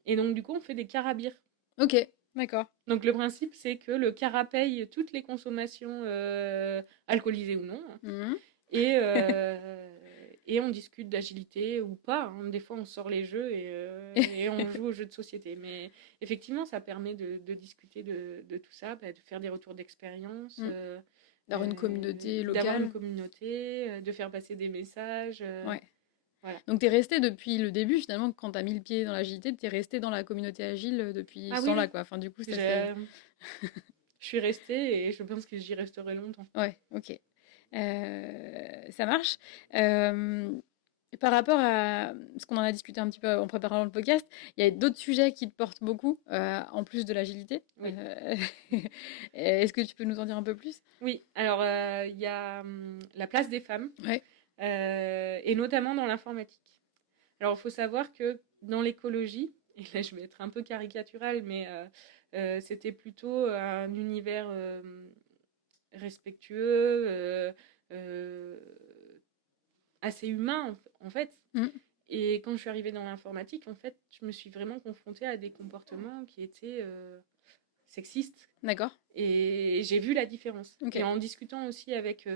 et donc, du coup, on fait des carabires. Ok, d'accord. Donc, le principe, c'est que le CARA paye toutes les consommations alcoolisées ou non, hein. Mhm. Et on discute d'agilité ou pas, hein. Des fois, on sort les jeux et on joue aux jeux de société. Mais effectivement, ça permet de discuter de tout ça, de faire des retours d'expérience, Mm. D'avoir une communauté d'avoir une locale. communauté, de faire passer des messages. Ouais. Voilà. Donc tu es resté depuis le début, finalement, quand tu as mis le pied dans l'agilité, tu es resté dans la communauté agile depuis Ah ce oui, temps-là, oui. quoi. Enfin, du coup, ça fait... Je suis restée et je pense que j'y resterai longtemps. Ouais, ok. Ça marche. Euh, Par rapport à ce qu'on en a discuté un petit peu en préparant le podcast, il y a d'autres sujets qui te portent beaucoup, en plus de l'agilité. Oui. Est-ce que tu peux nous en dire un peu plus? Oui, alors il y a la place des femmes, Ouais, et notamment dans l'informatique. Alors, il faut savoir que dans l'écologie, et là je vais être un peu caricaturale, mais c'était plutôt un univers respectueux, euh, assez humain en fait. mm, Et quand je suis arrivée dans l'informatique, en fait, je me suis vraiment confrontée à des comportements qui étaient sexistes. d'accord, Et j'ai vu la différence. ok. Et en discutant aussi avec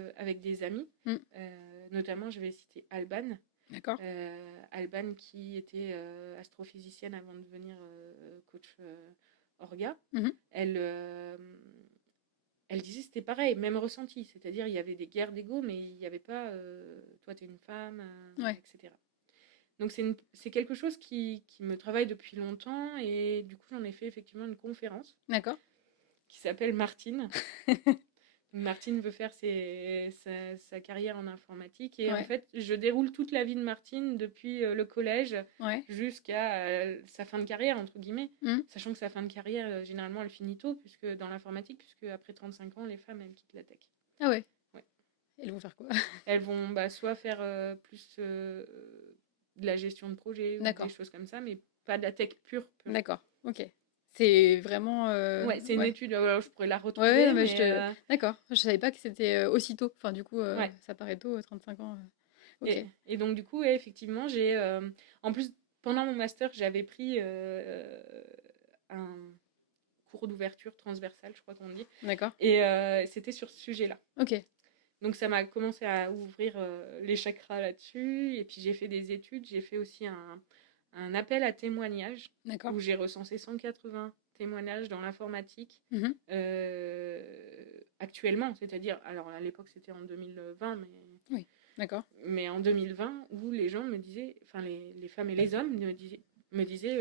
des amis, Mm, notamment, je vais citer Alban. d'accord, Alban qui était astrophysicienne avant de devenir coach orga. mhm, Elle disait c'était pareil, même ressenti. C'est-à-dire il y avait des guerres d'ego, mais il n'y avait pas toi t'es une femme, ouais, etc. Donc c'est quelque chose qui me travaille depuis longtemps, et du coup j'en ai fait effectivement une conférence d'accord, qui s'appelle Martine. Martine veut faire sa carrière en informatique, et en ouais, fait je déroule toute la vie de Martine depuis le collège ouais, jusqu'à sa fin de carrière entre guillemets, mm, sachant que sa fin de carrière généralement elle finit tôt, puisque dans l'informatique, puisque après 35 ans les femmes elles quittent la tech. ah ouais, Ouais. elles vont faire quoi? Elles vont soit faire plus de la gestion de projet ou D'accord, des choses comme ça, mais pas de la tech pure. d'accord, ok. C'est vraiment... Ouais, c'est une ouais. étude, alors je pourrais la Ouais, ouais, retrouver, non, mais mais D'accord. Je savais pas que c'était aussitôt. Enfin, du coup, ouais. ça paraît tôt, 35 ans. Ok. Et donc, du coup, ouais, effectivement, en plus, pendant mon master, j'avais pris un cours d'ouverture transversale, je crois qu'on dit. D'accord. Et c'était sur ce sujet-là. Ok. Donc, ça m'a commencé à ouvrir les chakras là-dessus. Et puis, j'ai fait des études. J'ai fait aussi un appel à témoignages D'accord. où j'ai recensé 180 témoignages dans l'informatique Mmh. actuellement. C'est-à-dire, alors à l'époque c'était en 2020, Oui, d'accord. mais en 2020, où les gens me disaient, enfin les femmes et les hommes me disaient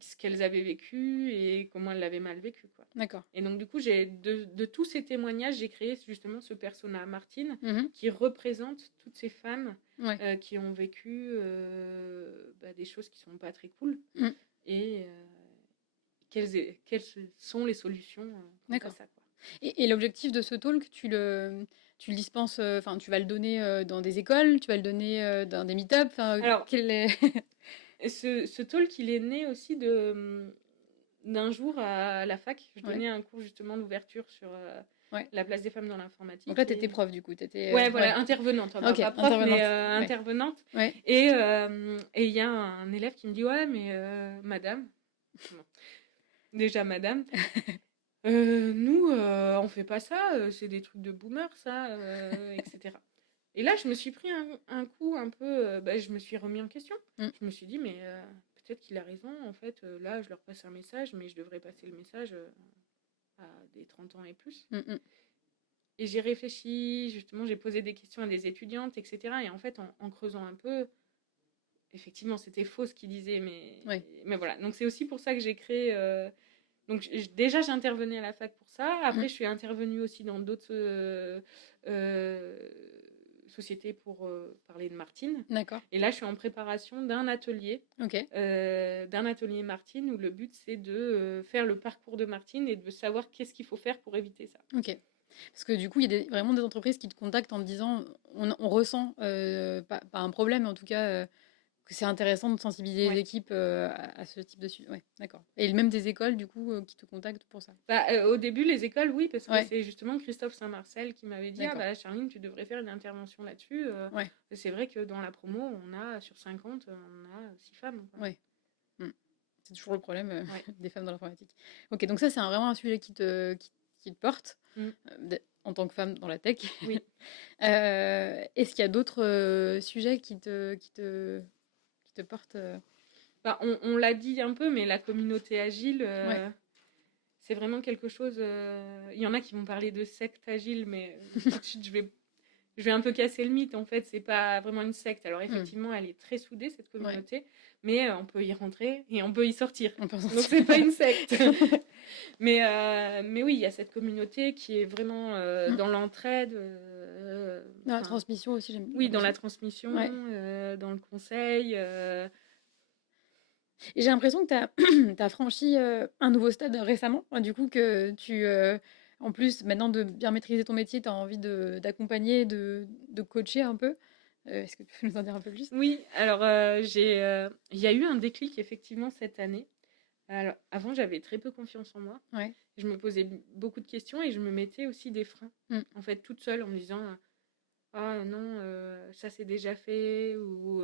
ce qu'elles avaient vécu et comment elles l'avaient mal vécu, quoi. D'accord. Et donc du coup, de tous ces témoignages, j'ai créé justement ce persona Martine Mmh. qui représente toutes ces femmes Ouais. qui ont vécu des choses qui sont pas très cool Mmh. et quelles sont les solutions quant à D'accord. ça, quoi. Et l'objectif de ce talk, tu le dispenses, enfin, tu vas le donner dans des écoles, tu vas le donner dans des meet-up, enfin, Alors, quel est... et ce talk, il est né aussi d'un jour à la fac. Je Ouais, donnais un cours justement d'ouverture sur ouais. la place des femmes dans Donc l'informatique. là, t'étais prof, du coup, t'étais... Ouais, ouais. voilà, intervenante. Enfin, Ok, pas prof, mais intervenante. Ouais, intervenante. ouais. Et il y a un élève qui me dit, ouais, mais madame, bon, déjà madame, nous, on fait pas ça, c'est des trucs de boomer, ça, etc. Et là, je me suis pris un coup un peu, je me suis remis en question. Mm, Je me suis dit, mais peut-être qu'il a raison, en fait, là, je leur passe un message, mais je devrais passer le message à des 30 ans et plus. mm, mm. Et j'ai réfléchi, justement, j'ai posé des questions à des étudiantes, etc. Et en fait, en creusant un peu, effectivement, c'était faux ce qu'ils disaient, Ouais. mais voilà. Donc, c'est aussi pour ça que j'ai créé. Donc, déjà, j'intervenais à la fac pour ça. Après, Mm. je suis intervenue aussi dans d'autres sociétés pour parler de Martine. D'accord. Et là, je suis en préparation d'un atelier. Ok. D'un atelier Martine où le but c'est de faire le parcours de Martine et de savoir qu'est-ce qu'il faut faire pour éviter ça. Ok. Parce que du coup, il y a vraiment des entreprises qui te contactent en te disant, on ressent, pas un problème, mais en tout cas, que c'est intéressant de sensibiliser les Ouais. équipes à ce type de sujet. Ouais, d'accord. Et même des écoles, du coup, qui te contactent pour ça. Au début, les écoles, oui, parce que Ouais, c'est justement Christophe Saint-Marcel qui m'avait dit, ah d'accord. bah Charline, tu devrais faire une intervention là-dessus. Ouais, C'est vrai que dans la promo, on a sur 50, on a 6 femmes, quoi. ouais. Mm. C'est toujours le problème Ouais. des femmes dans l'informatique. Ok, donc ça, c'est vraiment un sujet qui te porte Mm. en tant que femme dans la tech. Oui. Est-ce qu'il y a d'autres sujets qui te portent Bah, on l'a dit un peu, mais la communauté agile, Ouais. c'est vraiment quelque chose. Il y en a qui vont parler de secte agile, mais tout de suite, je vais un peu casser le mythe. En fait, c'est pas vraiment une secte. Alors, effectivement, elle est très soudée, cette communauté, mais on peut y rentrer et on peut y sortir. On peut en Donc, sortir. c'est pas une secte. mais oui, il y a cette communauté qui est vraiment dans l'entraide. Dans la transmission aussi, j'aime bien. Oui, dans la transmission, Ouais. dans le conseil. Et j'ai l'impression que tu as franchi un nouveau stade récemment. Du coup, que en plus, maintenant de bien maîtriser ton métier, tu as envie d'accompagner, de coacher un peu. Est-ce que tu peux nous en dire un peu plus? Oui, alors il y a eu un déclic effectivement cette année. Alors, avant, j'avais très peu confiance en moi. Ouais. Je me posais beaucoup de questions et je me mettais aussi des freins. En fait, toute seule, en me disant ah non, ça c'est déjà fait, ou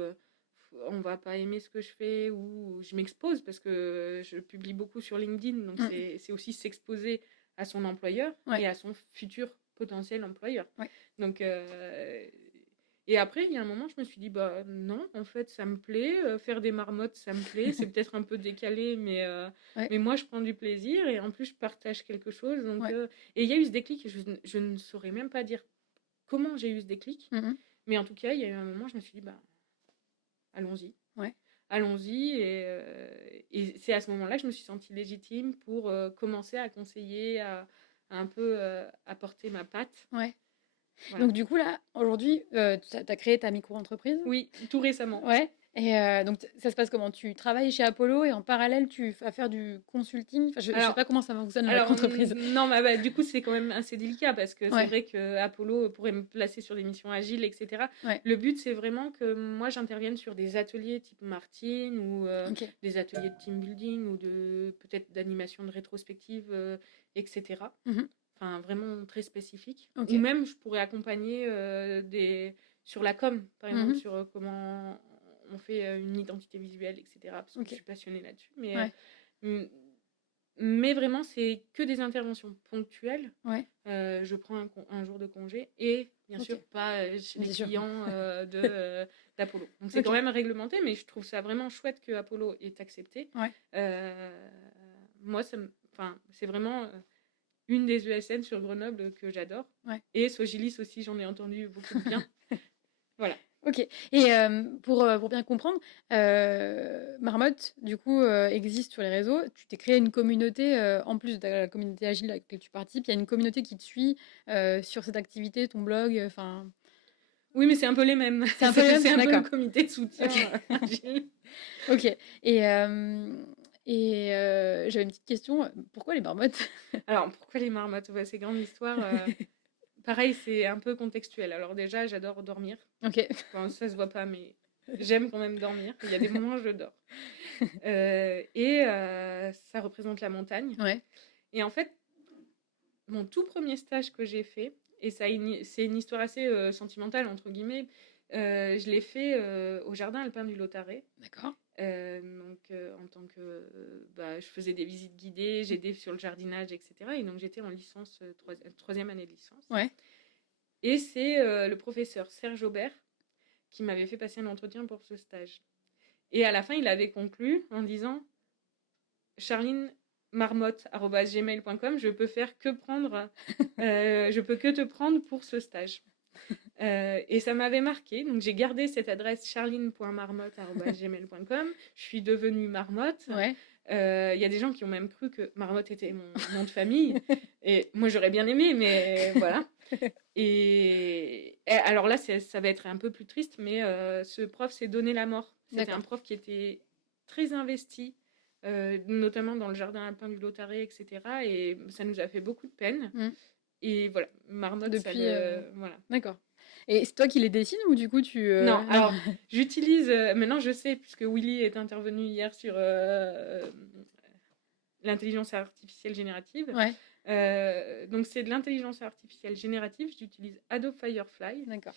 on va pas aimer ce que je fais, ou je m'expose parce que je publie beaucoup sur LinkedIn, donc c'est aussi s'exposer à son employeur et à son futur potentiel employeur. Ouais. Donc, et après, il y a un moment, je me suis dit, bah non, en fait, ça me plaît, faire des marmottes, ça me plaît, c'est peut-être un peu décalé, mais moi, je prends du plaisir et en plus, je partage quelque chose. Donc, et il y a eu ce déclic, je ne saurais même pas dire comment j'ai eu ce déclic, mais en tout cas, il y a eu un moment, je me suis dit, bah, allons-y. Ouais. Allons-y, et c'est à ce moment-là que je me suis sentie légitime pour commencer à conseiller, à un peu apporter ma patte. Ouais. Voilà. Donc du coup, là, aujourd'hui, tu as créé ta micro-entreprise? Oui, tout récemment. Ouais. Et donc, ça se passe comment? Tu travailles chez Apollo et en parallèle, tu vas faire du consulting? Enfin, je sais pas comment ça fonctionne, la micro-entreprise. Non, du coup, c'est quand même assez délicat parce que c'est vrai que Apollo pourrait me placer sur des missions agiles, etc. Ouais. Le but, c'est vraiment que moi, j'intervienne sur des ateliers type Martine ou des ateliers de team building ou peut-être d'animation de rétrospective, etc. Enfin, vraiment très spécifique. Ou même, je pourrais accompagner sur la com, par exemple, sur comment on fait une identité visuelle, etc. Parce que je suis passionnée là-dessus. Mais vraiment, c'est que des interventions ponctuelles. Ouais. Je prends un jour de congé et bien Ok. sûr pas chez les Bien sûr. clients d'Apollo. Donc c'est Ok. quand même réglementé, mais je trouve ça vraiment chouette que Apollo ait accepté. Ouais. Moi, enfin, c'est vraiment une des ESN sur Grenoble que j'adore. Ouais. Et Sogilis aussi, j'en ai entendu beaucoup de bien. Voilà. Ok. Et pour bien comprendre, Marmotte, du coup, existe sur les réseaux. Tu t'es créé une communauté, en plus de la communauté agile avec laquelle tu participes, il y a une communauté qui te suit sur cette activité, ton blog, enfin... Oui, mais c'est un peu les mêmes. C'est un peu les mêmes. C'est un peu le D'accord. comité de soutien Ok. agile. Ok. J'avais une petite question. Pourquoi les marmottes? Alors, pourquoi les marmottes? C'est grande histoire. Pareil, c'est un peu contextuel. Alors déjà, j'adore dormir. Ok. Enfin, ça se voit pas, mais j'aime quand même dormir. Il y a des moments où je dors. Ça représente la montagne. Ouais. Et en fait, mon tout premier stage que j'ai fait, et c'est une histoire assez sentimentale, entre guillemets, je l'ai fait au jardin alpin du Lautaret. D'accord. En tant que... je faisais des visites guidées, j'aidais sur le jardinage, etc. Et donc j'étais en licence, troisième année de licence. Ouais. Et c'est le professeur Serge Aubert qui m'avait fait passer un entretien pour ce stage. Et à la fin, il avait conclu en disant charlinemarmotte@gmail.com, je peux que te prendre pour ce stage. Et ça m'avait marqué, donc j'ai gardé cette adresse charline.marmotte@gmail.com. Je suis devenue Marmotte. Ouais. Y a des gens qui ont même cru que Marmotte était mon nom de famille. Et moi, j'aurais bien aimé, mais voilà. Et alors là, ça va être un peu plus triste, mais ce prof s'est donné la mort. C'était un prof qui était très investi, notamment dans le jardin alpin du Lautaret, etc. Et ça nous a fait beaucoup de peine. Et voilà, Marmotte, depuis, voilà. D'accord. Et c'est toi qui les dessines ou du coup tu... Non, alors j'utilise... maintenant je sais, puisque Willy est intervenu hier sur l'intelligence artificielle générative. Ouais. Donc c'est de l'intelligence artificielle générative. J'utilise Adobe Firefly. D'accord.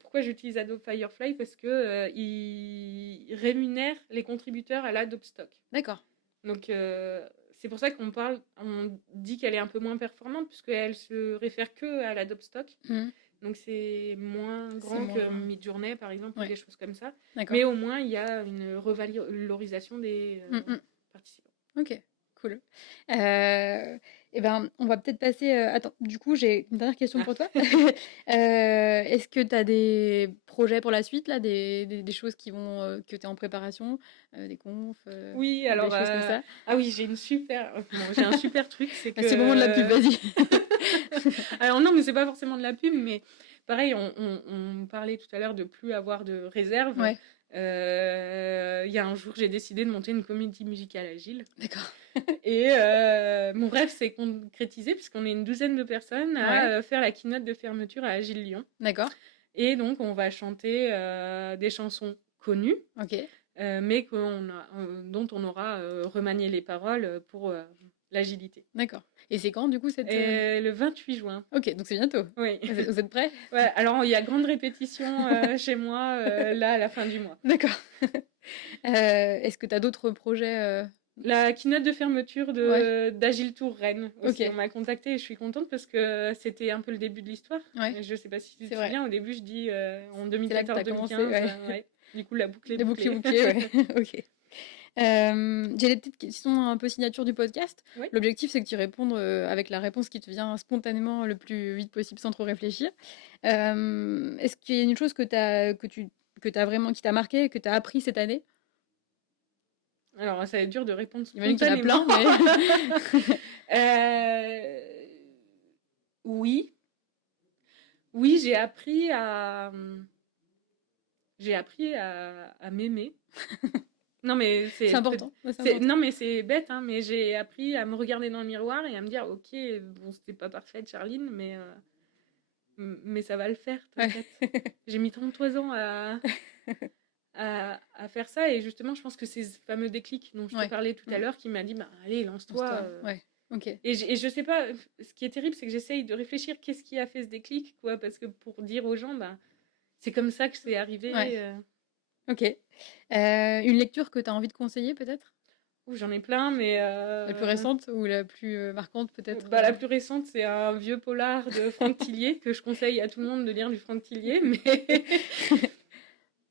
Pourquoi j'utilise Adobe Firefly? Parce que il rémunère les contributeurs à l'Adobe Stock. D'accord. Donc c'est pour ça on dit qu'elle est un peu moins performante, puisqu'elle se réfère que à l'Adobe Stock. Donc c'est moins grand que Midjourney par exemple, ou des choses comme ça. Mais au moins il y a une revalorisation des participants. Ok, cool. Eh ben, on va peut-être passer... Attends, du coup, j'ai une dernière question pour toi. Est-ce que tu as des projets pour la suite, là, des choses qui vont, que tu es en préparation, des confs, oui, alors, des choses comme ça? Ah oui, j'ai un super truc, c'est que... C'est le moment de la pub, vas-y. Alors non, mais c'est pas forcément de la pub, mais pareil, on parlait tout à l'heure de plus avoir de réserve. Ouais. Il y a un jour, j'ai décidé de monter une comédie musicale agile. D'accord. Et mon rêve s'est concrétisé, puisqu'on est une douzaine de personnes à faire la keynote de fermeture à Agile Lyon. D'accord. Et donc, on va chanter des chansons connues, mais dont on aura remanié les paroles pour l'agilité. D'accord. Et c'est quand, du coup, cette... Le 28 juin. Ok, donc c'est bientôt. Oui. Vous êtes prêts? Ouais, alors il y a grande répétition chez moi, là, à la fin du mois. D'accord. Est-ce que tu as d'autres projets La keynote de fermeture d'Agile Tour Rennes aussi. On m'a contactée et je suis contente parce que c'était un peu le début de l'histoire. Je sais pas si tu te souviens, au début je dis en 2014-2015. Du coup, la boucle est bouclée. Ok. J'ai des petites questions un peu signature du podcast. L'objectif, c'est que tu répondes avec la réponse qui te vient spontanément le plus vite possible sans trop réfléchir. Est-ce qu'il y a une chose qui t'a marqué, que tu as appris cette année? Alors, ça va être dur de répondre spontanément. Il y en a plein, mais... Oui. Oui, j'ai appris à m'aimer. Non, mais c'est important. Non, mais c'est bête, hein, mais j'ai appris à me regarder dans le miroir et à me dire, ok, bon, c'était pas parfait, Charline, mais ça va le faire, t'inquiète. J'ai mis 33 ans à faire ça, et justement, je pense que c'est ce fameux déclic dont je te parlais tout à l'heure qui m'a dit, allez, lance-toi. Et je sais pas, ce qui est terrible, c'est que j'essaye de réfléchir qu'est-ce qui a fait ce déclic, quoi, parce que pour dire aux gens, c'est comme ça que c'est arrivé. Ok. Une lecture que tu as envie de conseiller, peut-être? J'en ai plein, mais La plus récente ou la plus marquante peut-être? La plus récente, c'est un vieux polar de Franck Tillier que je conseille à tout le monde de lire du Franck Tillier,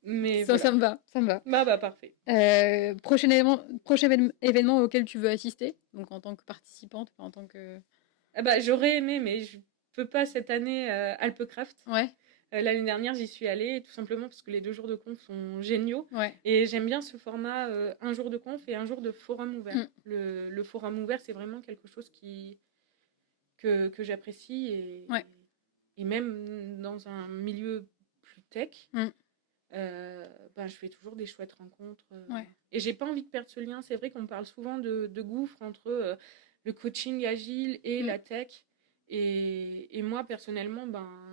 mais Ça, voilà. ça me va, ça me va. Bah parfait. Prochain événement auquel tu veux assister, donc en tant que participante, pas en tant que... J'aurais aimé, mais je peux pas cette année, Alpecraft. Ouais. L'année dernière, j'y suis allée, tout simplement parce que les 2 jours de conf sont géniaux. Ouais. Et j'aime bien ce format, un jour de conf et un jour de forum ouvert. Mm. Le forum ouvert, c'est vraiment quelque chose que j'apprécie. Et même dans un milieu plus tech, je fais toujours des chouettes rencontres. Ouais. Et j'ai pas envie de perdre ce lien. C'est vrai qu'on parle souvent de gouffre entre le coaching agile et la tech. Et moi, personnellement,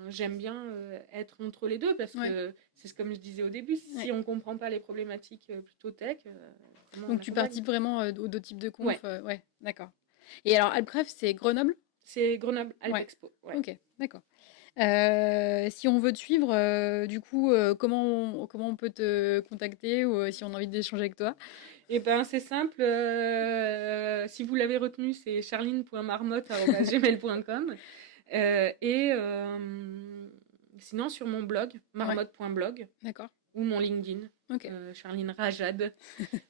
j'aime bien être entre les deux parce que c'est comme je disais au début, si on ne comprend pas les problématiques plutôt tech... Donc tu participes vraiment aux 2 types de conf. Ouais, d'accord. Et alors, Alpecraft, c'est Grenoble? C'est Grenoble Alpexpo. Ouais. Ok, d'accord. Si on veut te suivre, du coup, comment on peut te contacter ou si on a envie d'échanger avec toi? C'est simple, si vous l'avez retenu, c'est charline.marmotte@gmail.com sinon sur mon blog, marmotte.blog. D'accord. Ou mon LinkedIn, Charline Rajad.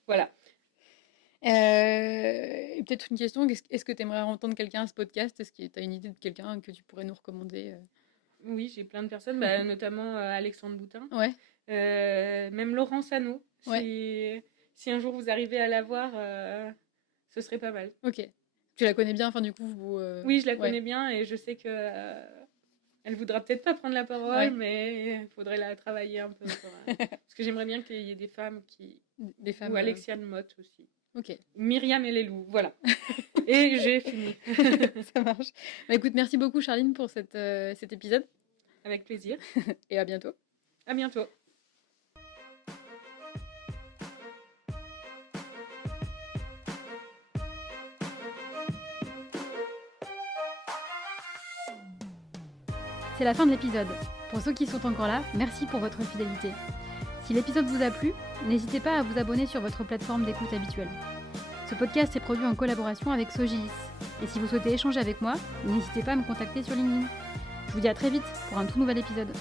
Voilà. Et peut-être une question, est-ce que tu aimerais entendre quelqu'un à ce podcast? Est-ce que tu as une idée de quelqu'un que tu pourrais nous recommander? Oui, j'ai plein de personnes, notamment Alexandre Boutin. Ouais. Même Laurent Sano. Si un jour vous arrivez à la voir, ce serait pas mal. Ok. Tu la connais bien, enfin du coup Oui, je la connais bien et je sais que elle voudra peut-être pas prendre la parole, mais il faudrait la travailler un peu. Parce que j'aimerais bien qu'il y ait des femmes ou Alexiane Motte aussi. Ok. Myriam et les loups, voilà. Et j'ai fini. Ça marche. Écoute, merci beaucoup Charline pour cet épisode. Avec plaisir. Et à bientôt. À bientôt. C'est la fin de l'épisode. Pour ceux qui sont encore là, merci pour votre fidélité. Si l'épisode vous a plu, n'hésitez pas à vous abonner sur votre plateforme d'écoute habituelle. Ce podcast est produit en collaboration avec Sogilis. Et si vous souhaitez échanger avec moi, n'hésitez pas à me contacter sur LinkedIn. Je vous dis à très vite pour un tout nouvel épisode.